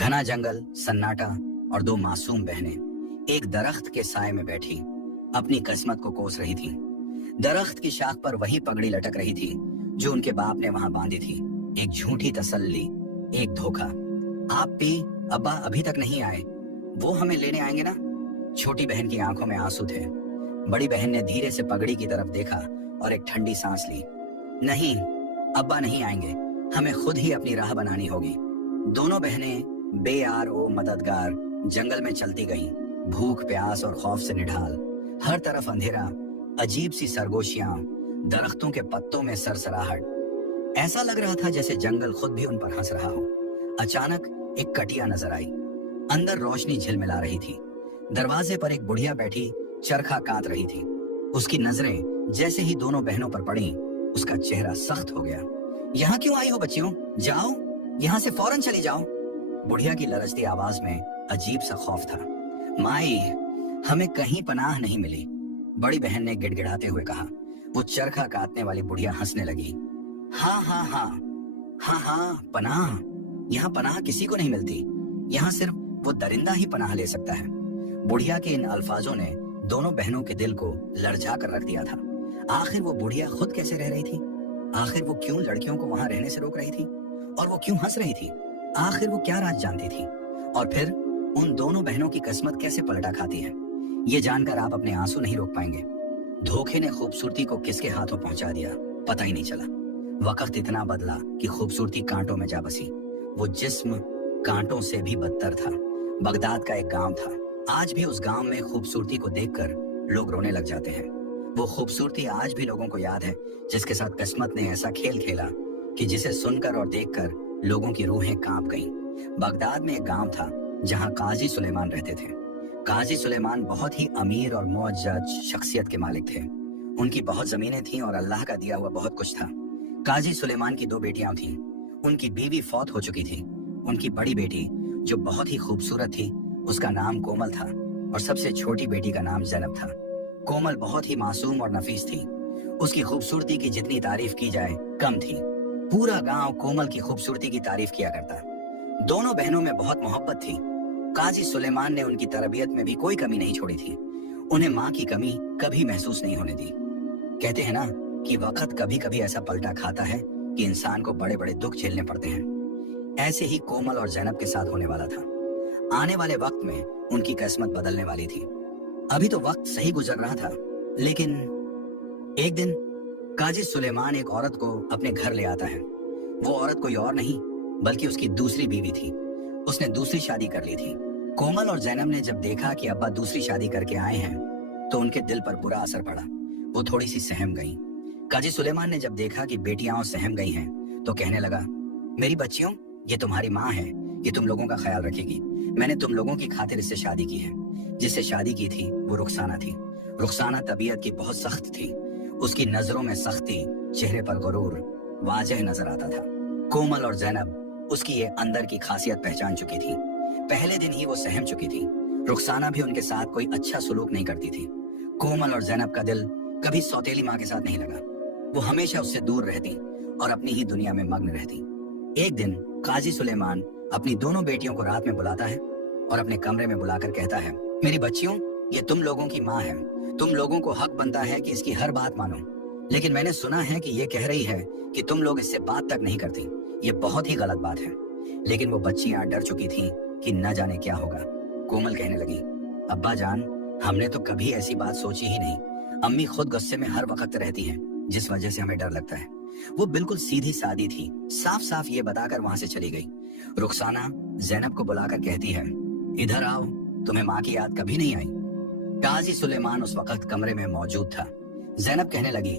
घना जंगल, सन्नाटा और दो मासूम बहनें एक दरख्त के साए में बैठी अपनी किस्मत को कोस रही थीं। दरख्त की शाख पर वही पगड़ी लटक रही थी जो उनके बाप ने वहां बांधी थी। एक झूठी तसल्ली, एक धोखा। आप भी अब्बा अभी तक नहीं आए, वो हमें लेने आएंगे ना? छोटी बहन की आंखों में आंसू थे। बड़ी बहन ने धीरे से पगड़ी की तरफ देखा और एक ठंडी सांस ली। नहीं, अब्बा नहीं आएंगे, हमें खुद ही अपनी राह बनानी होगी। दोनों बहनें बेआरो मददगार जंगल में चलती गईं, भूख, प्यास और खौफ से निढाल। हर तरफ अंधेरा, अजीब सी सरगोशियां, दरख्तों के पत्तों में सरसराहट। ऐसा लग रहा था जैसे जंगल खुद भी उन पर हंस रहा हो। अचानक एक कटिया नजर आई। अंदर रोशनी झिलमिला रही थी। दरवाजे पर एक बुढ़िया बैठी चरखा काट रही थी। उसकी नजरें जैसे ही दोनों बहनों पर पड़ी, उसका चेहरा सख्त हो गया। यहाँ क्यों आई हो बच्चियों? जाओ, यहाँ से फौरन चली जाओ। बुढ़िया की लरजती आवाज में अजीब सा खौफ था। माई, हमें कहीं पनाह नहीं मिली, बड़ी बहन ने गिड़गिड़ाते हुए कहा। वो चरखा काटने वाली बुढ़िया हंसने लगी। हाँ हाँ हाँ हाँ हाँ, पनाह, यहाँ पनाह किसी को नहीं मिलती। यहाँ सिर्फ वो दरिंदा ही पनाह ले सकता है। बुढ़िया के इन अल्फाजों ने दोनों बहनों के दिल को लरझा कर रख दिया था। आखिर वो बुढ़िया खुद कैसे रह रही थी? आखिर वो क्यों लड़कियों को वहां रहने से रोक रही थी? और वो क्यों हंस रही थी? आखिर वो क्या राज जानती थी? और फिर उन दोनों बहनों की किस्मत कैसे पलटा खाती है, ये जानकर आप अपने आंसू नहीं रोक पाएंगे। धोखे ने खूबसूरती को किसके हाथों पहुंचा दिया, पता ही नहीं चला। वक्त इतना बदला कि खूबसूरती कांटों में जा बसी। वो जिस्म कांटों से भी बदतर था। बगदाद का एक गांव था। आज भी उस गांव में खूबसूरती को देखकर लोग रोने लग जाते हैं। वो खूबसूरती आज भी लोगों को याद है, जिसके साथ किस्मत ने ऐसा खेल खेला कि जिसे सुनकर और देखकर लोगों की रूहें कांप गईं। बगदाद में एक गांव था जहां काजी सुलेमान रहते थे। काजी सुलेमान बहुत ही अमीर और मुअज्जज शख्सियत के मालिक थे। उनकी बहुत जमीनें थीं और अल्लाह का दिया हुआ बहुत कुछ था। काजी सुलेमान की दो बेटियां थीं। उनकी बीवी फौत हो चुकी थी। उनकी बड़ी बेटी, जो बहुत ही खूबसूरत थी, उसका नाम कोमल था और सबसे छोटी बेटी का नाम जैनब था। कोमल बहुत ही मासूम और नफीस थी। उसकी खूबसूरती की जितनी तारीफ की जाए कम थी। पूरा गांव कोमल की खूबसूरती की तारीफ किया करता। दोनों बहनों में बहुत मोहब्बत थी। काजी सुलेमान ने उनकी तरबियत में भी कोई कमी नहीं छोड़ी थी। उन्हें माँ की कमी कभी महसूस नहीं होने दी। कहते हैं ना कि वक्त कभी कभी ऐसा पलटा खाता है कि इंसान को बड़े बड़े दुख झेलने पड़ते हैं। ऐसे ही कोमल और जैनब के साथ होने वाला था। आने वाले वक्त में उनकी किस्मत बदलने वाली थी। अभी तो वक्त सही गुजर रहा था, लेकिन एक दिन काजी सुलेमान एक औरत को अपने घर ले आता है। वो औरत कोई और नहीं बल्कि उसकी दूसरी बीवी थी। उसने दूसरी शादी कर ली थी। कोमल और जैनब ने जब देखा कि अब्बा दूसरी शादी करके आए हैं तो उनके दिल पर बुरा असर पड़ा। वो थोड़ी सी सहम गईं। काजी सुलेमान ने जब देखा कि बेटियां सहम गई हैं तो कहने लगा, मेरी बच्चियों, ये तुम्हारी माँ है, ये तुम लोगों का ख्याल रखेगी। मैंने तुम लोगों की खातिर इससे शादी की है। जिससे शादी की थी वो रुखसाना थी। रुखसाना तबीयत की बहुत सख्त थी। उसकी नजरों में सख्ती, चेहरे पर गुरूर वाज़ेह नजर आता था। कोमल और जैनब उसकी ये अंदर की खासियत पहचान चुकी थी। पहले दिन ही वो सहम चुकी थी। रुखसाना भी उनके साथ कोई अच्छा सुलूक नहीं करती थी। कोमल और जैनब का दिल कभी सौतेली माँ के साथ नहीं लगा। वो हमेशा उससे दूर रहती और अपनी ही दुनिया में मग्न रहती। एक दिन काजी सुलेमान अपनी दोनों बेटियों को रात में बुलाता है और अपने कमरे में बुलाकर कहता है, मेरी बच्चियों, ये तुम लोगों की माँ है। तुम लोगों को हक बनता है कि इसकी हर बात मानो। लेकिन मैंने सुना है कि ये कह रही है कि तुम लोग इससे बात तक नहीं करती। ये बहुत ही गलत बात है। लेकिन वो बच्चियां डर चुकी थीं कि न जाने क्या होगा। कोमल कहने लगी, अब्बा जान, हमने तो कभी ऐसी बात सोची ही नहीं। अम्मी खुद गुस्से में हर वक्त रहती हैं, जिस वजह से हमें डर लगता है। वो बिल्कुल सीधी सादी थी। साफ साफ ये बताकर वहां से चली गई। रुखसाना जैनब को बुलाकर कहती है, इधर आओ, तुम्हें माँ की याद कभी नहीं आई? काजी सुलेमान उस वक्त कमरे में मौजूद था। जैनब कहने लगी,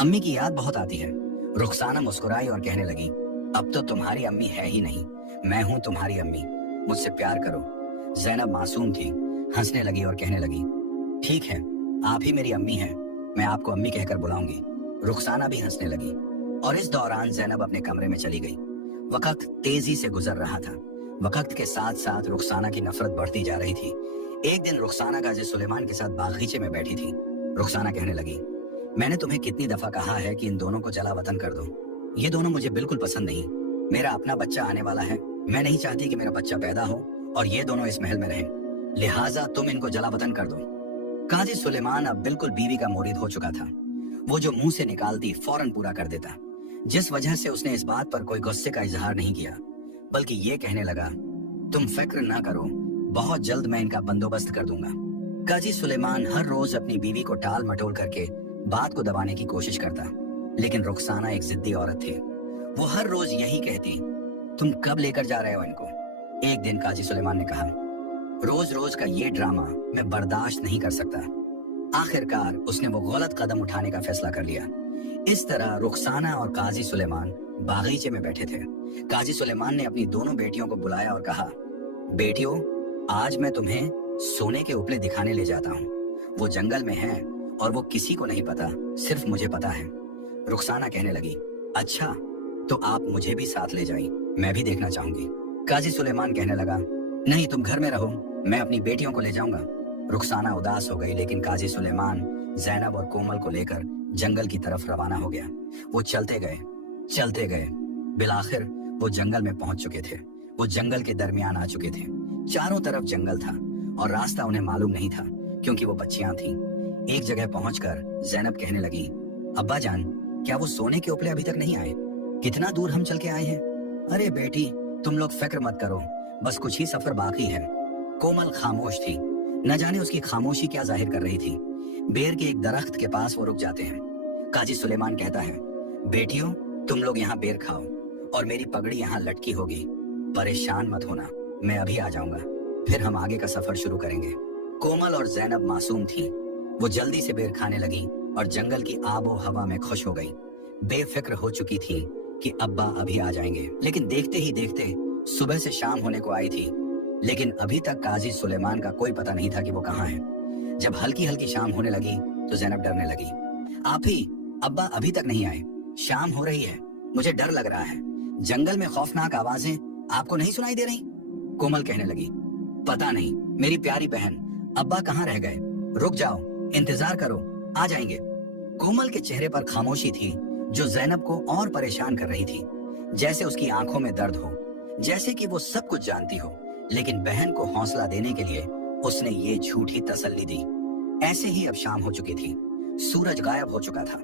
अम्मी की याद बहुत आती है। रुखसाना मुस्कुराई और कहने लगी, अब तो तुम्हारी अम्मी है ही नहीं, मैं हूँ तुम्हारी अम्मी, मुझसे प्यार करो। जैनब मासूम थी, हंसने लगी और कहने लगी, ठीक है, आप ही मेरी अम्मी हैं, मैं आपको अम्मी कहकर बुलाऊंगी। रुखसाना भी हंसने लगी और इस दौरान जैनब अपने कमरे में चली गई। वक्त तेजी से गुजर रहा था। वक्त के साथ साथ रुखसाना की नफरत बढ़ती जा रही थी। एक दिन रुखसाना काजी सुलेमान के साथ बागीचे में बैठी थी। रुखसाना कहने लगी, मैंने तुम्हें कितनी दफा कहा है कि इन दोनों को जला वतन कर दो। ये दोनों मुझे बिल्कुल पसंद नहीं। मेरा अपना बच्चा आने वाला है, मैं नहीं चाहती कि मेरा बच्चा पैदा हो और ये दोनों इस महल में रहें, लिहाजा तुम इनको जला वतन कर दो। काजी सुलेमान अब बिल्कुल बीवी का मुरीद हो चुका था। वो जो मुंह से निकालती फौरन पूरा कर देता, जिस वजह से उसने इस बात पर कोई गुस्से का इजहार नहीं किया, बल्कि ये कहने लगा, तुम फिक्र ना करो, बहुत जल्द मैं इनका बंदोबस्त कर दूंगा। काजी सुलेमान हर रोज अपनी बीवी को टाल मटोल करके बात को दबाने की कोशिश करता, लेकिन रुखसाना एक जिद्दी औरत थी। वो हर रोज यही कहती, तुम कब लेकर जा रहे हो इनको? एक दिन काजी सुलेमान ने कहा, रोज रोज का ये ड्रामा मैं बर्दाश्त नहीं कर सकता। आखिरकार उसने वो गलत कदम उठाने का फैसला कर लिया। इस तरह रुखसाना और काजी सुलेमान बागीचे में बैठे थे। काजी सुलेमान ने अपनी दोनों बेटियों को बुलाया और कहा, बेटियों, आज मैं तुम्हें सोने के उपले दिखाने ले जाता हूँ। वो जंगल में हैं और वो किसी को नहीं पता, सिर्फ मुझे पता है। रुखसाना कहने लगी, अच्छा तो आप मुझे भी साथ ले जाइए, मैं भी देखना चाहूंगी। काजी सुलेमान कहने लगा, नहीं, तुम घर में रहो, मैं अपनी बेटियों को ले जाऊंगा। रुखसाना उदास हो गई, लेकिन काजी सुलेमान ज़ैनब और कोमल को लेकर जंगल की तरफ रवाना हो गया। वो चलते गए, बिलाखिर वो जंगल में पहुंच चुके थे। वो जंगल के दरमियान आ चुके थे। चारों तरफ जंगल था और रास्ता उन्हें मालूम नहीं था, क्योंकि वो बच्चियां थीं। एक जगह पहुंचकर ज़ैनब कहने लगी, अब्बा जान, क्या वो सोने के उपले अभी तक नहीं आए? कितना दूर हम चल के आए हैं। अरे बेटी, तुम लोग फिक्र मत करो, बस कुछ ही सफर बाकी है। कोमल खामोश थी, न जाने उसकी खामोशी क्या जाहिर कर रही थी। बेर के एक दरख्त के पास वो रुक जाते हैं। काजी सुलेमान कहता है, बेटियों, तुम लोग यहाँ बेर खाओ और मेरी पगड़ी यहाँ लटकी होगी। परेशान मत होना, मैं अभी आ जाऊंगा, फिर हम आगे का सफर शुरू करेंगे। कोमल और ज़ैनब मासूम थी। वो जल्दी से बेर खाने लगी और जंगल की आबो हवा में खुश हो गई। बेफिक्र हो चुकी थी कि अब्बा अभी आ जाएंगे। लेकिन देखते ही देखते सुबह से शाम होने को आई थी, लेकिन अभी तक काजी सुलेमान का कोई पता नहीं था कि वो कहाँ है। जब हल्की हल्की शाम होने लगी तो ज़ैनब डरने लगी। आप ही, अब्बा अभी तक नहीं आए, शाम हो रही है, मुझे डर लग रहा है। जंगल में खौफनाक आवाजें आपको नहीं सुनाई दे रही? कोमल कहने लगी, पता नहीं मेरी प्यारी बहन, अब्बा कहाँ रह गए? रुक जाओ, इंतजार करो, आ जाएंगे। कोमल के चेहरे पर खामोशी थी, जो ज़ैनब को और परेशान कर रही थी। जैसे उसकी आंखों में दर्द हो, जैसे कि वो सब कुछ जानती हो, लेकिन बहन को हौसला देने के लिए उसने ये झूठी तसल्ली दी। ऐसे ही अब शाम हो चुकी थी, सूरज गायब हो चुका था,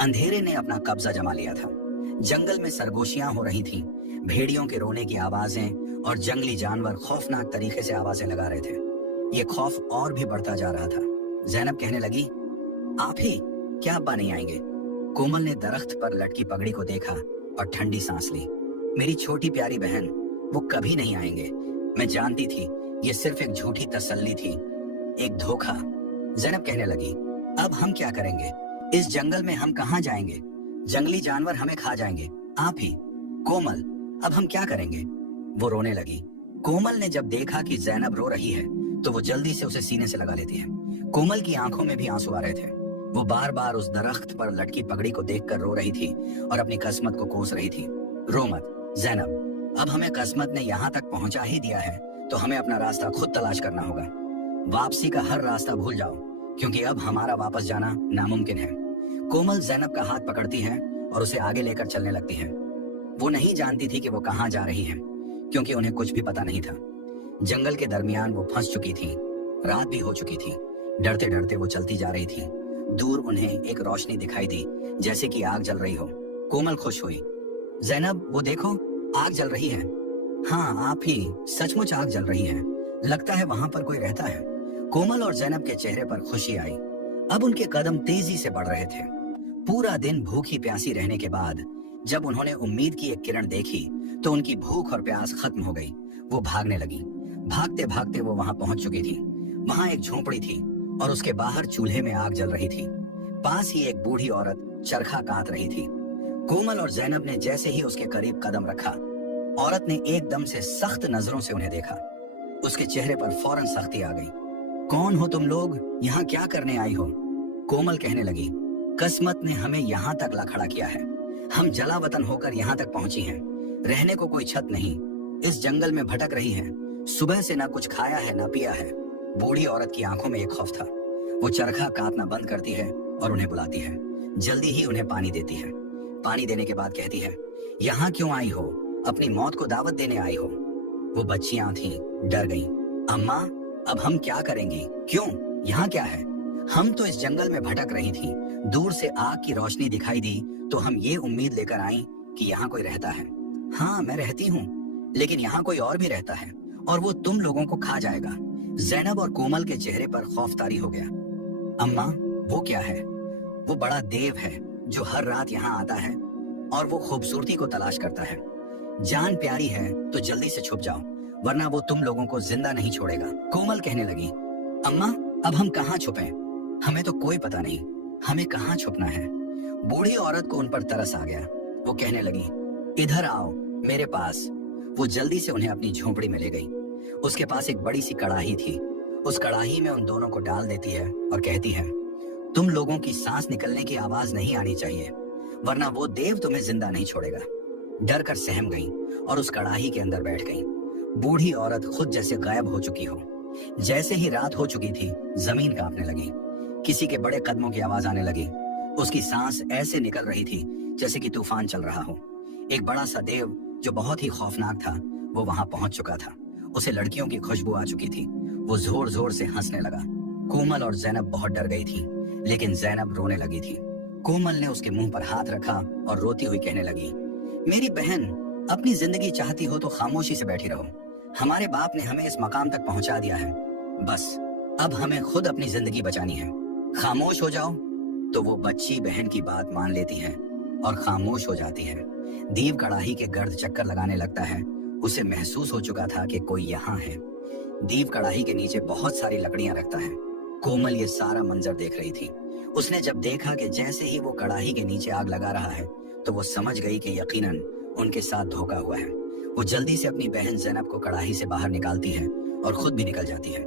अंधेरे ने अपना कब्जा जमा लिया था। जंगल में सरगोशियां हो रही थीं, भेड़ियों के रोने की आवाजें और जंगली जानवर खौफनाक तरीके से आवाजें लगा रहे थे। ये खौफ और भी बढ़ता जा रहा था। ज़ैनब कहने लगी, आप ही, क्या अब्बा नहीं आएंगे? कोमल ने दरख्त पर लटकी पगड़ी को देखा और ठंडी सांस ली। मेरी छोटी प्यारी बहन, वो कभी नहीं आएंगे। मैं जानती थी ये सिर्फ एक झूठी तसल्ली थी, एक धोखा। ज़ैनब कहने लगी, अब हम क्या करेंगे? इस जंगल में हम कहाँ जाएंगे? जंगली जानवर हमें खा जाएंगे। आप ही, कोमल, अब हम क्या करेंगे? वो रोने लगी। कोमल ने जब देखा कि ज़ैनब रो रही है तो वो जल्दी से उसे सीने से लगा लेती है। कोमल की आंखों में भी आंसू आ रहे थे। वो बार बार उस दरख्त पर लटकी पगड़ी को देखकर रो रही थी और अपनी किस्मत को कोस रही थी। रो मत ज़ैनब, अब हमें किस्मत ने यहाँ तक पहुंचा ही दिया है तो हमें अपना रास्ता खुद तलाश करना होगा। वापसी का हर रास्ता भूल जाओ, क्योंकि अब हमारा वापस जाना नामुमकिन है। कोमल ज़ैनब का हाथ पकड़ती है और उसे आगे लेकर चलने लगती है। वो नहीं जानती थी कि वो कहाँ जा रही है, क्योंकि उन्हें कुछ भी पता नहीं था। जंगल के दरमियान वो फंस चुकी थी, रात भी हो चुकी थी। डरते डरते वो चलती जा रही थी। दूर उन्हें एक रोशनी दिखाई दी, जैसे कि आग जल रही हो। कोमल खुश हुई। ज़ैनब, वो देखो, आग जल रही है। हाँ, आप ही, सचमुच आग जल रही है, लगता है वहां पर कोई रहता है। कोमल और ज़ैनब के चेहरे पर खुशी आई। अब उनके कदम तेजी से बढ़ रहे थे। पूरा दिन भूखी प्यासी रहने के बाद जब उन्होंने उम्मीद की एक किरण देखी तो उनकी भूख और प्यास खत्म हो गई। वो भागने लगी। भागते भागते वो वहां पहुंच चुकी थी। वहां एक झोपड़ी थी और उसके बाहर चूल्हे में आग जल रही थी। पास ही एक बूढ़ी औरत चरखा काट रही थी। कोमल और ज़ैनब ने जैसे ही उसके करीब कदम रखा, औरत ने एकदम से सख्त नजरों से उन्हें देखा। उसके चेहरे पर फौरन सख्ती आ गई। कौन हो तुम लोग? यहाँ क्या करने आई हो? कोमल कहने लगी, किस्मत ने हमें यहाँ तक ला खड़ा किया है। हम जला वतन होकर यहाँ तक पहुंची हैं। रहने को कोई छत नहीं, इस जंगल में भटक रही है। सुबह से ना कुछ खाया है ना पिया है। बूढ़ी औरत की आंखों में एक खौफ था। वो चरखा काटना बंद करती है और उन्हें बुलाती है। जल्दी ही उन्हें पानी देती है। पानी देने के बाद कहती है, यहाँ क्यों आई हो? अपनी मौत को दावत देने आई हो? वो बच्चियां थीं, डर गईं। अम्मा, अब हम क्या करेंगी? क्यों? यहाँ क्या है? हम तो इस जंगल में भटक रही थीं। दूर से आग की रोशनी दिखाई दी तो हम ये उम्मीद लेकर आईं कि यहाँ कोई रहता है। हाँ, मैं रहती हूँ, लेकिन यहाँ कोई और भी रहता है और वो तुम लोगों को खा जाएगा। ज़ैनब और कोमल के चेहरे पर खौफ तारी हो गया। अम्मा, वो क्या है? वो बड़ा देव है जो हर रात यहाँ आता है और वो खूबसूरती को तलाश करता है। जान प्यारी है तो जल्दी से छुप जाओ, वरना वो तुम लोगों को जिंदा नहीं छोड़ेगा। कोमल कहने लगी, अम्मा, अब हम कहाँ छुपें? हमें तो कोई पता नहीं, हमें कहाँ छुपना है। बूढ़ी औरत को उन पर तरस आ गया। वो कहने लगी, इधर आओ मेरे पास। वो जल्दी से उन्हें अपनी झोपड़ी में ले गई। उसके पास एक बड़ी सी कड़ाही थी। उस कड़ाही में उन दोनों को डाल देती है और कहती है, तुम लोगों की सांस निकलने की आवाज नहीं आनी चाहिए, वरना वो देव तुम्हें जिंदा नहीं छोड़ेगा। डर कर सहम गई और उस कड़ाही के अंदर बैठ गई। बूढ़ी औरत खुद जैसे गायब हो चुकी हो। जैसे ही रात हो चुकी थी, जमीन कांपने लगी। किसी के बड़े कदमों की आवाज आने लगी। उसकी सांस ऐसे निकल रही थी जैसे कि तूफान चल रहा हो। एक बड़ा सा देव जो बहुत ही खौफनाक था, वो वहां पहुंच चुका था। उसे लड़कियों की खुशबू आ चुकी थी। वो जोर जोर से हंसने लगा। कोमल और ज़ैनब बहुत डर गई थी, लेकिन ज़ैनब रोने लगी थी। कोमल ने उसके मुंह पर हाथ रखा और रोती हुई कहने लगी, मेरी बहन, अपनी जिंदगी चाहती हो तो खामोशी से बैठी रहो। हमारे बाप ने हमें इस मकाम तक पहुंचा दिया है, बस अब हमें खुद अपनी जिंदगी बचानी है। खामोश हो जाओ। तो वो बच्ची बहन की बात मान लेती है और खामोश हो जाती है। दीव कड़ाही के गर्द चक्कर लगाने लगता है। उसे महसूस हो चुका था कि कोई यहाँ है। दीव कड़ाही के नीचे बहुत सारी लकड़ियां रखता है। कोमल ये सारा मंजर देख रही थी। उसने जब देखा कि जैसे ही वो कड़ाही के नीचे आग लगा रहा है, तो वो समझ गई कि यकीनन उनके साथ धोखा हुआ है। वो जल्दी से अपनी बहन ज़ैनब को कड़ाही से बाहर निकालती है और खुद भी निकल जाती है।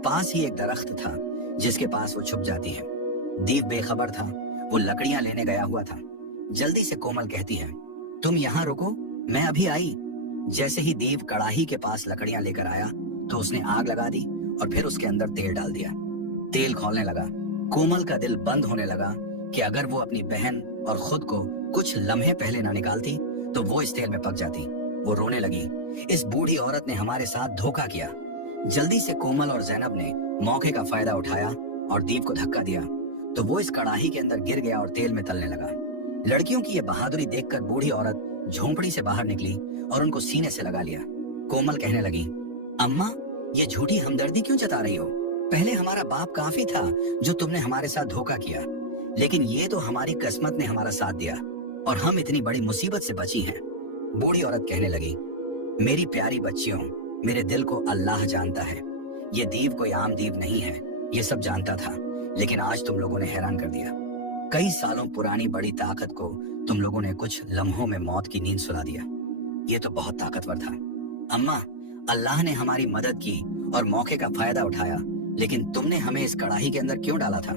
पास ही एक दरख्त था जिसके पास वो छुप जाती है। दीव बेखबर था, वो लकड़ियां लेने गया हुआ था। जल्दी से कोमल कहती है, तुम यहाँ रुको, मैं अभी आई। जैसे ही दीव कड़ाही के पास लकड़ियां लेकर आया तो उसने आग लगा दी और फिर उसके अंदर तेल डाल दिया। तेल खौलने लगा। कोमल का दिल बंद होने लगा कि अगर वो अपनी बहन और खुद को कुछ लम्हे पहले ना निकालती तो वो इस तेल में पक जाती। वो रोने लगी, इस बूढ़ी औरत ने हमारे साथ धोखा किया। जल्दी से कोमल और ज़ैनब ने मौके का फायदा उठाया और दीव को धक्का दिया तो वो इस कड़ाही के अंदर गिर गया और तेल में तलने लगा। लड़कियों की ये बहादुरी देखकर बूढ़ी औरत झोंपड़ी से बाहर निकली और उनको सीने से लगा लिया। कोमल कहने लगी, अम्मा, ये झूठी हमदर्दी क्यों जता रही हो? पहले हमारा बाप काफी था जो तुमने हमारे साथ धोखा किया, लेकिन ये तो हमारी किस्मत ने हमारा साथ दिया और हम इतनी बड़ी मुसीबत से बची हैं। बूढ़ी औरत कहने लगी, मेरी प्यारी बच्चियों, मेरे दिल को अल्लाह जानता है। ये दीव कोई आम दीव नहीं है, ये सब जानता था, लेकिन आज तुम लोगों ने हैरान कर दिया। कई सालों पुरानी बड़ी ताकत को तुम लोगों ने कुछ लम्हों में मौत की नींद सुला दिया। ये तो बहुत ताकतवर था। अम्मा, अल्लाह ने हमारी मदद की और मौके का फायदा उठाया, लेकिन तुमने हमें इस कड़ाही के अंदर क्यों डाला था?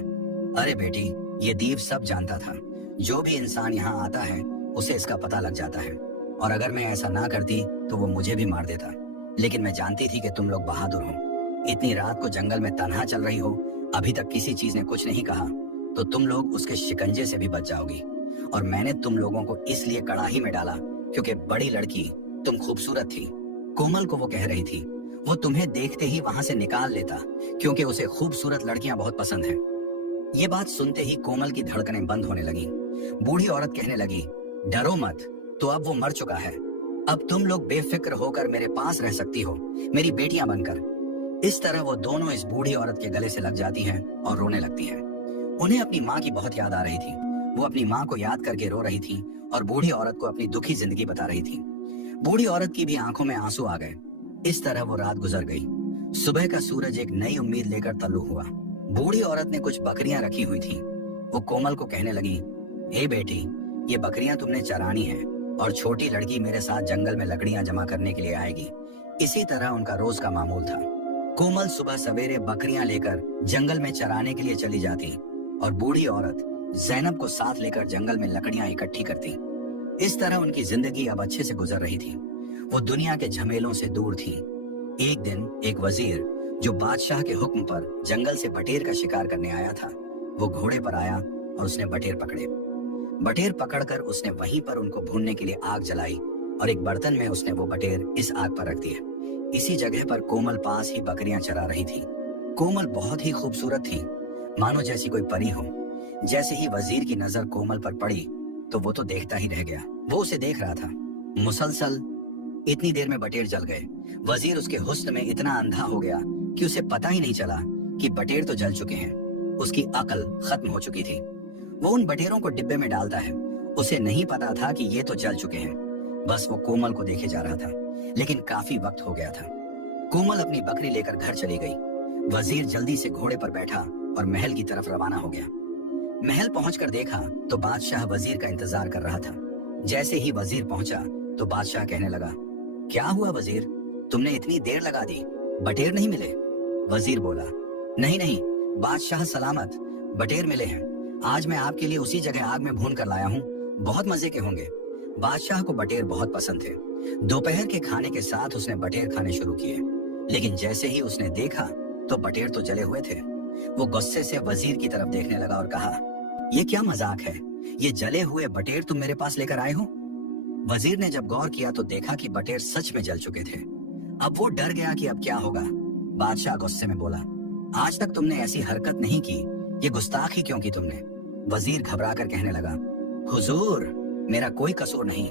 अरे बेटी, ये दीव सब जानता था। जो भी इंसान यहाँ आता है उसे इसका पता लग जाता है, और अगर मैं ऐसा ना करती तो वो मुझे भी मार देता। लेकिन मैं जानती थी कि तुम लोग बहादुर हो। इतनी रात को जंगल में तन्हा चल रही हो, अभी तक किसी चीज ने कुछ नहीं कहा, तो तुम लोग उसके शिकंजे से भी बच जाओगी। और मैंने तुम लोगों को इसलिए कड़ाही में डाला क्योंकि बड़ी लड़की तुम खूबसूरत थी। कोमल को वो कह रही थी, वो तुम्हें देखते ही वहां से निकाल लेता क्योंकि उसे खूबसूरत लड़कियां बहुत पसंद हैं। ये बात सुनते ही कोमल की धड़कनें बंद होने लगी। बूढ़ी औरत कहने लगी, डरो मत, तो अब वो मर चुका है। अब तुम लोग बेफिक्र होकर मेरे पास रह सकती हो, मेरी बेटियां बनकर। इस तरह वो दोनों इस बूढ़ी औरत के गले से लग जाती हैं और रोने लगती हैं। उन्हें अपनी माँ की बहुत याद आ रही थी। वो अपनी माँ को याद करके रो रही थी और बूढ़ी औरत को अपनी दुखी जिंदगी बता रही थी। बूढ़ी औरत की भी आंखों में आंसू आ गए। इस तरह वो रात गुजर गई। सुबह का सूरज एक नई उम्मीद लेकर तल्लू हुआ। बूढ़ी औरत ने कुछ बकरियां रखी हुई थी। वो कोमल को कहने लगी, हे बेटी, ये बकरियां तुमने चरानी है और छोटी लड़की मेरे साथ जंगल में लकड़ियां जमा करने के लिए आएगी। इसी तरह उनका रोज का मामूल था। कोमल सुबह सवेरे बकरियां लेकर जंगल में चराने के लिए चली जाती और बूढ़ी औरत ज़ैनब को साथ लेकर जंगल में लकड़ियां इकट्ठी करती। इस तरह उनकी जिंदगी अब अच्छे से गुजर रही थी। वो दुनिया के झमेलों से दूर थी। एक दिन एक वजीर जो बादशाह के हुक्म पर जंगल से बटेर का शिकार करने आया था, वो घोड़े पर आया और उसने बटेर पकड़े। बटेर पकड़कर उसने वहीं पर उनको भूनने के लिए आग जलाई और एक बर्तन में उसने वो बटेर इस आग पर रख दिए। इसी जगह पर कोमल पास ही बकरियां चरा रही थी। कोमल बहुत ही खूबसूरत थी, मानो जैसी कोई परी हो। जैसे ही वजीर की नजर कोमल पर पड़ी तो वो तो देखता ही रह गया। वो उसे देख रहा था मुसलसल। इतनी देर में बटेर जल गए। वजीर उसके हुस्न में इतना अंधा हो गया कि उसे पता ही नहीं चला कि बटेर तो जल चुके हैं। उसकी अकल खत्म हो चुकी थी। वो उन बटेरों को डिब्बे में डालता है। उसे नहीं पता था कि ये तो जल चुके हैं। बस वो कोमल को देखे जा रहा था, लेकिन काफी वक्त हो गया था। कोमल अपनी बकरी लेकर घर चली गई। वजीर जल्दी से घोड़े पर बैठा और महल की तरफ रवाना हो गया। महल पहुंचकर देखा तो बादशाह वजीर का इंतजार कर रहा था। जैसे ही वजीर पहुंचा तो बादशाह कहने लगा, क्या हुआ वजीर, तुमने इतनी देर लगा दी, बटेर नहीं मिले? वजीर बोला, नहीं नहीं बादशाह सलामत, बटेर मिले हैं। आज मैं आपके लिए उसी जगह आग में भून कर लाया हूँ, बहुत मजे के होंगे। बादशाह को बटेर बहुत पसंद थे। दोपहर के खाने के साथ उसने बटेर खाने शुरू किए, लेकिन जैसे ही उसने देखा तो बटेर तो जले हुए थे। वो गुस्से से वजीर की तरफ देखने लगा और कहा, ये क्या मजाक है, ये जले हुए बटेर तुम मेरे पास लेकर आए हो? वजीर ने जब गौर किया तो देखा कि बटेर सच में जल चुके थे। अब वो डर गया कि अब क्या होगा। बादशाह गुस्से में बोला, आज तक तुमने ऐसी हरकत नहीं की, ये गुस्ताखी क्यों की तुमने? वजीर घबरा कर कहने लगा, हुजूर मेरा कोई कसूर नहीं,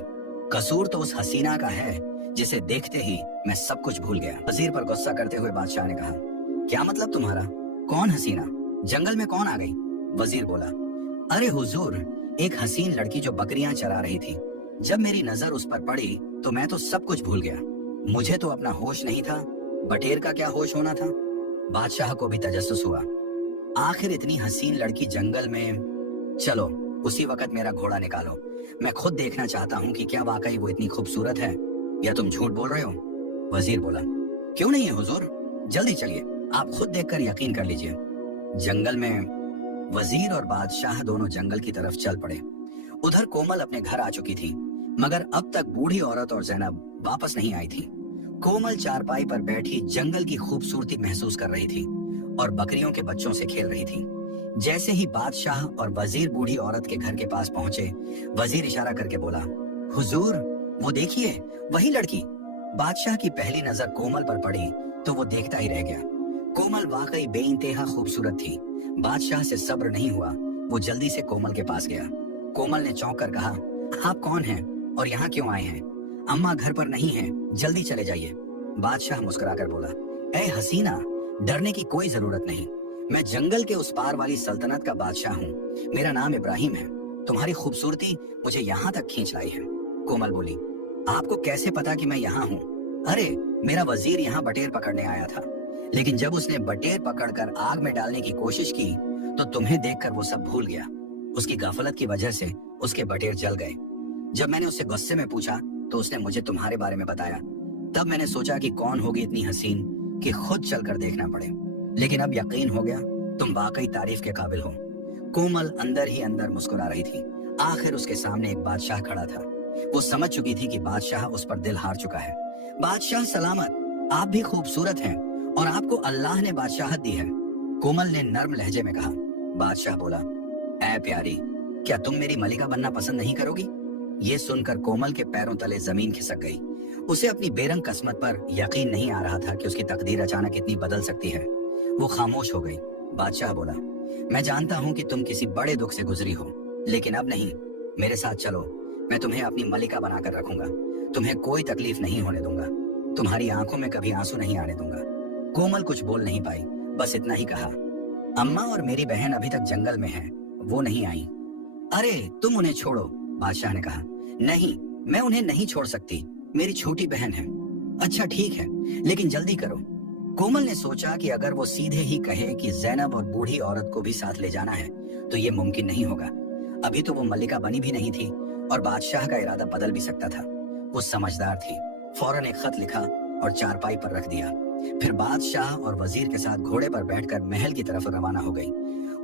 कसूर तो उस हसीना का है जिसे देखते ही मैं सब कुछ भूल गया। वजीर पर गुस्सा करते हुए बादशाह ने कहा, क्या मतलब तुम्हारा? कौन हसीना? जंगल में कौन आ गई? वजीर बोला, अरे हुजूर, एक हसीन लड़की जो बकरियां चरा रही थी। जब मेरी नजर उस पर पड़ी तो मैं तो सब कुछ भूल गया। मुझे तो अपना होश नहीं था, बटेर का क्या होश होना था। बादशाह को भी तजस्सुस हुआ, आखिर इतनी हसीन लड़की जंगल में। चलो उसी वक्त मेरा घोड़ा निकालो, मैं खुद देखना चाहता हूँ कि क्या वाकई वो इतनी खूबसूरत है या तुम झूठ बोल रहे हो। वजीर बोला, क्यों नहीं है हुजूर, जल्दी चलिए, आप खुद देखकर यकीन कर लीजिए। जंगल में वजीर और बादशाह दोनों जंगल की तरफ चल पड़े। उधर कोमल अपने घर आ चुकी थी, मगर अब तक बूढ़ी औरत और जैनब वापस नहीं आई थी। कोमल चारपाई पर बैठी जंगल की खूबसूरती महसूस कर रही थी और बकरियों के बच्चों से खेल रही थी। जैसे ही बादशाह और वजीर बूढ़ी औरत के घर के पास पहुंचे, वजीर इशारा करके बोला, हुजूर वो देखिए, वही लड़की। बादशाह की पहली नजर कोमल पर पड़ी तो वो देखता ही रह गया। कोमल वाकई बेइंतहा खूबसूरत थी। बादशाह से सब्र नहीं हुआ, वो जल्दी से कोमल के पास गया। कोमल ने चौंक कर कहा, आप कौन हैं और यहाँ क्यों आए हैं? अम्मा घर पर नहीं है, जल्दी चले जाइए। बादशाह मुस्कुराकर बोला, ऐ हसीना, डरने की कोई जरूरत नहीं, मैं जंगल के उस पार वाली सल्तनत का बादशाह हूँ। मेरा नाम इब्राहिम है। तुम्हारी खूबसूरती मुझे यहाँ तक खींच लाई है। कोमल बोली, आपको कैसे पता कि मैं यहाँ हूँ? अरे मेरा वजीर यहाँ बटेर पकड़ने आया था, लेकिन जब उसने बटेर पकड़कर आग में डालने की कोशिश की तो तुम्हें देखकर वो सब भूल गया। उसकी गफलत की वजह से उसके बटेर जल गए। जब मैंने उससे गुस्से में पूछा तो उसने मुझे तुम्हारे बारे में बताया। तब मैंने सोचा कि कौन होगी इतनी हसीन कि खुद चलकर देखना पड़े, लेकिन अब यकीन हो गया तुम वाकई तारीफ के काबिल हो। कोमल अंदर ही अंदर मुस्कुरा रही थी। आखिर उसके सामने एक बादशाह खड़ा था। वो समझ चुकी थी कि बादशाह उस पर दिल हार चुका है। बादशाह सलामत, आप भी खूबसूरत हैं और आपको अल्लाह ने बादशाहत दी है, कोमल ने नर्म लहजे में कहा। बादशाह बोला, ऐ प्यारी, क्या तुम मेरी मलिका बनना पसंद नहीं करोगी? ये सुनकर कोमल के पैरों तले जमीन खिसक गई। उसे अपनी बेरंग किस्मत पर यकीन नहीं आ रहा था कि उसकी तकदीर अचानक इतनी बदल सकती है। वो खामोश हो गई। बादशाह बोला, मैं जानता हूँ कि तुम किसी बड़े दुख से गुजरी हो, लेकिन अब नहीं, मेरे साथ चलो, मैं तुम्हें अपनी मलिका बनाकर रखूंगा। तुम्हें कोई तकलीफ नहीं होने दूंगा, तुम्हारी आंखों में कभी आंसू नहीं आने दूंगा। कोमल कुछ बोल नहीं पाई, बस इतना ही कहा, अम्मा और मेरी बहन अभी तक जंगल में हैं, वो नहीं आई। अरे तुम उन्हें छोड़ो, बादशाह ने कहा। नहीं, मैं उन्हें नहीं छोड़ सकती, मेरी छोटी बहन है। अच्छा ठीक है, लेकिन जल्दी करो। कोमल ने सोचा कि अगर वो सीधे ही कहे कि जैनब और बूढ़ी औरत को भी साथ ले जाना है तो ये मुमकिन नहीं होगा। अभी तो वो मल्लिका बनी भी नहीं थी और बादशाह का इरादा बदल भी सकता था। वो समझदार थी, फौरन एक खत लिखा और चारपाई पर रख दिया। फिर बादशाह और वजीर के साथ घोड़े पर बैठकर महल की तरफ रवाना हो गई।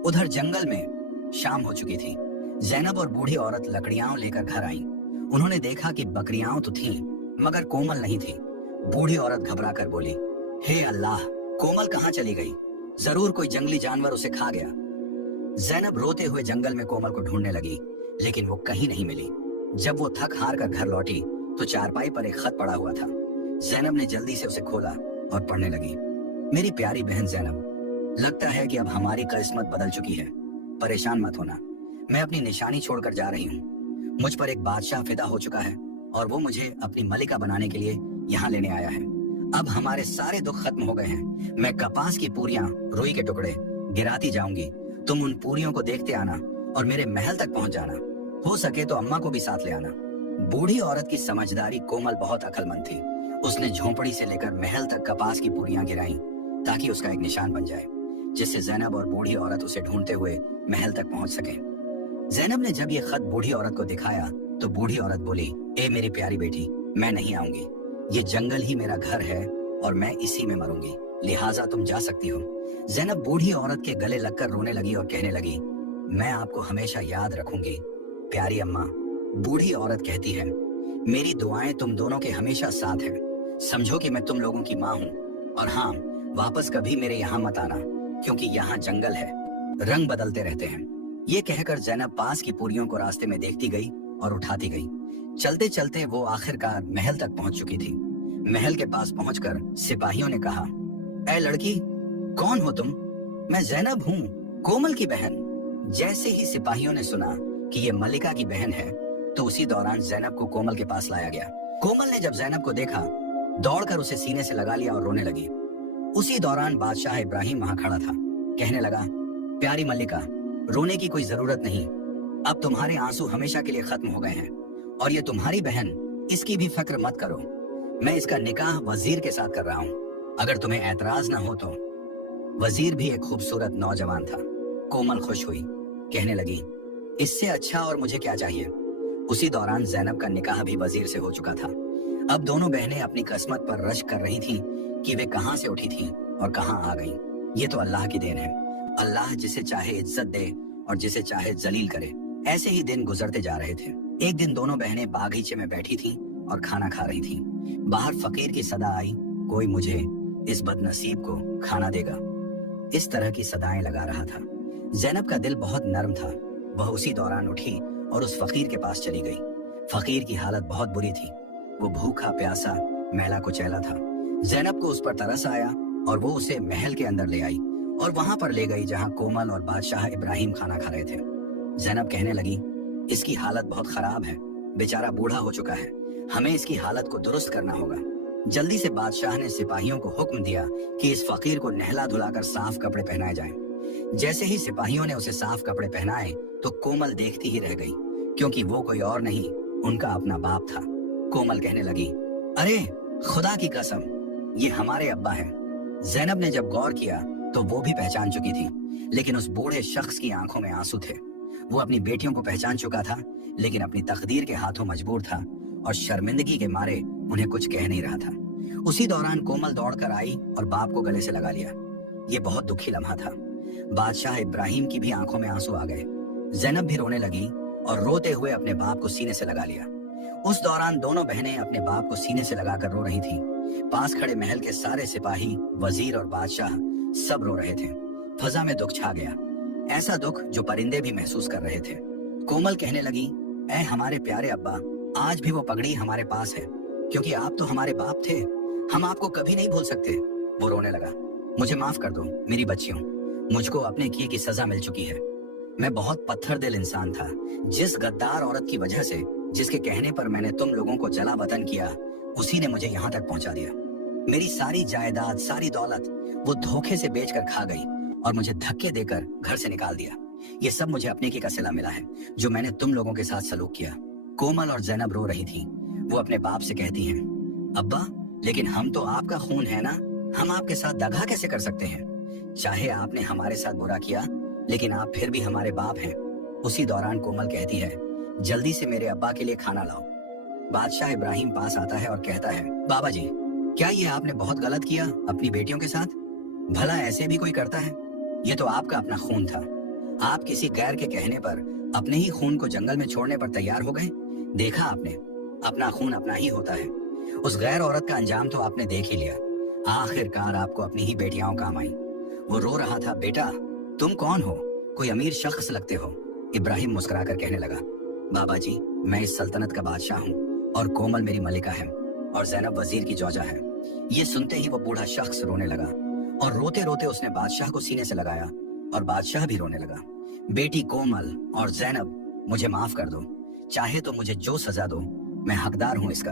उधर जंगल में शाम हो चुकी थी। जैनब और बूढ़ी औरत लकड़ियां लेकर घर आई। उन्होंने देखा कि बकरियां तो थीं, मगर कोमल नहीं थी। बूढ़ी औरत घबरा कर बोली, हे अल्लाह, कोमल कहाँ चली गई? जरूर कोई जंगली जानवर उसे खा गया। जैनब रोते हुए जंगल में कोमल को ढूंढने लगी, लेकिन वो कहीं नहीं मिली। जब वो थक हार कर घर लौटी तो चारपाई पर एक खत पड़ा हुआ था। जैनब ने जल्दी से उसे खोला और पढ़ने लगी। मेरी प्यारी बहन जैनब, लगता है कि अब हमारी किस्मत बदल चुकी है। परेशान मत होना, मैं अपनी निशानी छोड़कर जा रही हूँ। मुझ पर एक बादशाह फिदा हो चुका है और वो मुझे अपनी मलिका बनाने के लिए यहाँ लेने आया है। अब हमारे सारे दुख खत्म हो गए हैं। मैं कपास की पूरियां, रुई के टुकड़े गिराती जाऊंगी। तुम उन पूरियों को देखते आना और मेरे महल तक पहुंच जाना। हो सके तो अम्मा को भी साथ ले आना। बूढ़ी औरत की समझदारी कोमल बहुत अक्लमंद थी। उसने झोंपड़ी से लेकर महल तक कपास की पूरियां गिराई ताकि उसका एक निशान बन जाए, जिससे जैनब और बूढ़ी औरत उसे ढूंढते हुए महल तक पहुंच सके। जैनब ने जब ये खत बूढ़ी औरत को दिखाया तो बूढ़ी औरत बोली, ए मेरी प्यारी बेटी, मैं नहीं आऊंगी। ये जंगल ही मेरा घर है और मैं इसी में मरूंगी, लिहाजा तुम जा सकती हो। जैनब बूढ़ी औरत के गले लगकर रोने लगी और कहने लगी, मैं आपको हमेशा याद रखूंगी प्यारी अम्मा। बूढ़ी औरत कहती है, मेरी दुआएं तुम दोनों के हमेशा साथ हैं। समझो कि मैं तुम लोगों की माँ हूँ। और हाँ, वापस कभी मेरे यहाँ मत आना, क्योंकि यहाँ जंगल है, रंग बदलते रहते हैं। ये कहकर जैनब पास की पूरियों को रास्ते में देखती गई और उठाती गई। चलते चलते वो आखिरकार महल तक पहुंच चुकी थी। महल के पास पहुंचकर सिपाहियों ने कहा, ऐ लड़की, कौन हो तुम? मैं जैनब हूँ, कोमल की बहन। जैसे ही सिपाहियों ने सुना कि ये मलिका की बहन है तो उसी दौरान जैनब को कोमल के पास लाया गया। कोमल ने जब जैनब को देखा, दौड़कर उसे सीने से लगा लिया और रोने लगी। उसी दौरान बादशाह इब्राहिम वहां खड़ा था। कहने लगा, प्यारी मल्लिका, रोने की कोई जरूरत नहीं। अब तुम्हारे आंसू हमेशा के लिए खत्म हो गए हैं और ये तुम्हारी बहन, इसकी भी फिक्र मत करो। मैं इसका निकाह वजीर के साथ कर रहा हूँ, अगर तुम्हें ऐतराज ना हो तो। वजीर भी एक खूबसूरत नौजवान था। कोमल खुश हुई, कहने लगी, इससे अच्छा और मुझे क्या चाहिए। उसी दौरान जैनब का निकाह भी वजीर से हो चुका था। अब दोनों बहनें अपनी किस्मत पर रश्क कर रही थीं कि वे कहां से उठी थीं और कहां आ गईं। ये तो अल्लाह की देन है। अल्लाह जिसे चाहे इज्जत दे और जिसे चाहे जलील करे। ऐसे ही दिन गुजरते जा रहे थे। एक दिन दोनों बहनें बागीचे में बैठी थीं और खाना खा रही थीं। बाहर फकीर की सदा आई, कोई मुझे, इस बदनसीब को खाना देगा। इस तरह की सदाएं लगा रहा था। जैनब का दिल बहुत नर्म था। वह उसी दौरान उठी और उस फकीर के पास चली गई। फकीर की हालत बहुत बुरी थी। वो भूखा प्यासा, मैला कुचैला था। जैनब को उस पर तरस आया और वो उसे महल के अंदर ले आई और वहां पर ले गई जहां कोमल और बादशाह इब्राहिम खाना खा रहे थे। जैनब कहने लगी, इसकी हालत बहुत खराब है, बेचारा बूढ़ा हो चुका है, हमें इसकी हालत को दुरुस्त करना होगा। जल्दी से बादशाह ने सिपाहियों को हुक्म दिया कि इस फकीर को नहला धुलाकर साफ कपड़े पहनाए जाएं। जैसे ही सिपाहियों ने उसे साफ कपड़े पहनाए तो कोमल देखती ही रह गई, क्योंकि वो कोई और नहीं, उनका अपना बाप था। कोमल कहने लगी, अरे खुदा की कसम, ये हमारे अब्बा हैं। जैनब ने जब गौर किया तो वो भी पहचान चुकी थी, लेकिन उस बूढ़े शख्स की आंखों में आंसू थे। वो अपनी बेटियों को पहचान चुका था, लेकिन अपनी तकदीर के हाथों मजबूर था और शर्मिंदगी के मारे उन्हें कुछ कह नहीं रहा था। उसी दौरान कोमल दौड़कर आई और बाप को गले से लगा लिया। ये बहुत दुखी लम्हा था। बादशाह इब्राहिम की भी आंखों में आंसू आ गए। जैनब भी रोने लगी और रोते हुए अपने बाप को सीने से लगा लिया। उस दौरान दोनों बहनें अपने बाप को सीने से लगाकर रो रही थीं। पास खड़े महल के सारे सिपाही, वजीर और बादशाह सब रो रहे थे। फजा में दुख छा गया, ऐसा दुख जो परिंदे भी महसूस कर रहे थे। कोमल कहने लगी, ऐ हमारे प्यारे अब्बा, आज भी वो पगड़ी हमारे पास है, क्योंकि आप तो हमारे बाप थे, हम आपको कभी नहीं भूल सकते। वो रोने लगा, मुझे माफ कर दो मेरी बच्चियों, मुझको अपने किए की सजा मिल चुकी है। मैं बहुत पत्थर दिल इंसान था। जिस गद्दार औरत की वजह से, जिसके कहने पर मैंने तुम लोगों को जला वतन किया, उसी ने मुझे यहाँ तक पहुँचा दिया। मेरी सारी जायदाद, सारी दौलत वो धोखे से बेचकर खा गई और मुझे धक्के देकर घर से निकाल दिया। ये सब मुझे अपने की का सिला मिला है, जो मैंने तुम लोगों के साथ सलूक किया। कोमल और जैनब रो रही थी। वो अपने बाप से कहती हैं, अब्बा, लेकिन हम तो आपका खून है ना, हम आपके साथ दगा कैसे कर सकते हैं? चाहे आपने हमारे साथ बुरा किया, लेकिन आप फिर भी हमारे बाप हैं। उसी दौरान कोमल कहती है, जल्दी से मेरे अब्बा के लिए खाना लाओ। बादशाह इब्राहिम पास आता है और कहता है, बाबा जी, क्या ये आपने बहुत गलत किया अपनी बेटियों के साथ? भला ऐसे भी कोई करता है? ये तो आपका अपना खून था। आप किसी गैर के कहने पर अपने ही खून को जंगल में छोड़ने पर तैयार हो गए। देखा आपने, अपना खून अपना ही होता है। उस गैर औरत का अंजाम तो आपने देख ही लिया। आखिरकार आपको अपनी ही बेटियां काम आई। वो रो रहा था, बेटा तुम कौन हो? कोई अमीर शख्स लगते हो। इब्राहिम मुस्कुराकर कहने लगा, बाबा जी, मैं इस सल्तनत का बादशाह हूँ और कोमल मेरी मलिका है। और जैनब वजीर की जौजा है। ये सुनते ही वो बूढ़ा शख्स रोने लगा और रोते रोते उसने बादशाह को सीने से लगाया और बादशाह भी रोने लगा। बेटी कोमल और जैनब, मुझे माफ कर दो, चाहे तो मुझे जो सजा दो, मैं हकदार हूँ इसका।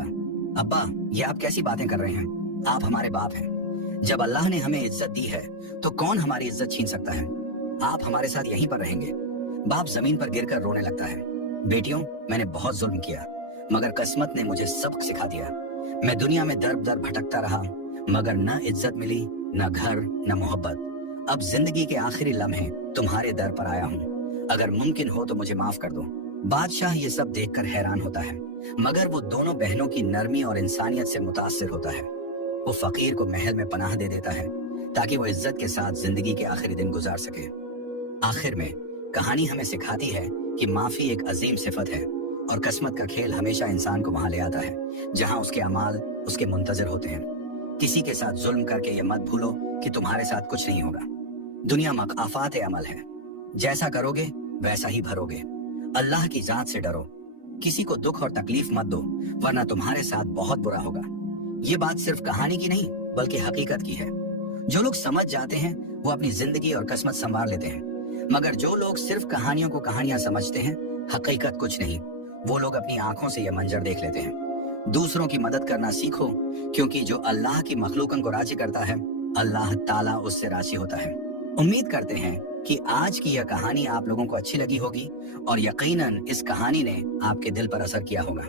अब्बा, ये आप कैसी बातें कर रहे हैं? आप हमारे बाप हैं। जब अल्लाह ने हमें इज्जत दी है तो कौन हमारी इज्जत छीन सकता है? आप हमारे साथ यहीं पर रहेंगे। बाप जमीन पर गिरकर रोने लगता है। बेटियों, मैंने बहुत जुल्म किया, मगर किस्मत ने मुझे सबक सिखा दिया। मैं दुनिया में दर दर भटकता रहा, मगर न इज्जत मिली, न घर, न मोहब्बत। अब जिंदगी के आखिरी लम्हे तुम्हारे दर पर आया हूँ। अगर मुमकिन हो तो मुझे माफ कर दो। बादशाह ये सब देखकर हैरान होता है, मगर वो दोनों बहनों की नरमी और इंसानियत से मुतासिर होता है। वो फकीर को महल में पनाह दे देता है ताकि वो इज्जत के साथ जिंदगी के आखिरी दिन गुजार सके। आखिर में कहानी हमें सिखाती है कि माफी एक अजीम सिफत है और किस्मत का खेल हमेशा इंसान को वहां ले आता है जहां उसके अमाल उसके मुंतजर होते हैं। किसी के साथ जुल्म करके ये मत भूलो कि तुम्हारे साथ कुछ नहीं होगा। दुनिया मकाफात अमल है, जैसा करोगे वैसा ही भरोगे। अल्लाह की जात से डरो, किसी को दुख और तकलीफ मत दो, वरना तुम्हारे साथ बहुत बुरा होगा। ये बात सिर्फ कहानी की नहीं बल्कि हकीकत की है। जो लोग समझ जाते हैं वो अपनी जिंदगी और किस्मत संवार लेते हैं, मगर जो लोग सिर्फ कहानियों को कहानियां समझते हैं, हकीकत कुछ नहीं, वो लोग अपनी आंखों से ये मंजर देख लेते हैं। दूसरों की मदद करना सीखो, क्योंकि जो अल्लाह की मखलूकन को राजी करता है, अल्लाह ताला उससे राजी होता है। उम्मीद करते हैं कि आज की यह कहानी आप लोगों को अच्छी लगी होगी और यकीनन इस कहानी ने आपके दिल पर असर किया होगा।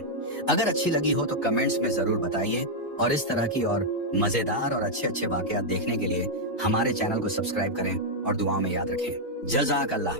अगर अच्छी लगी हो तो कमेंट्स में जरूर बताइए और इस तरह की और मजेदार और अच्छे अच्छे वाकयात देखने के लिए हमारे चैनल को सब्सक्राइब करें और दुआओं में याद रखें। जज़ाक अल्लाह।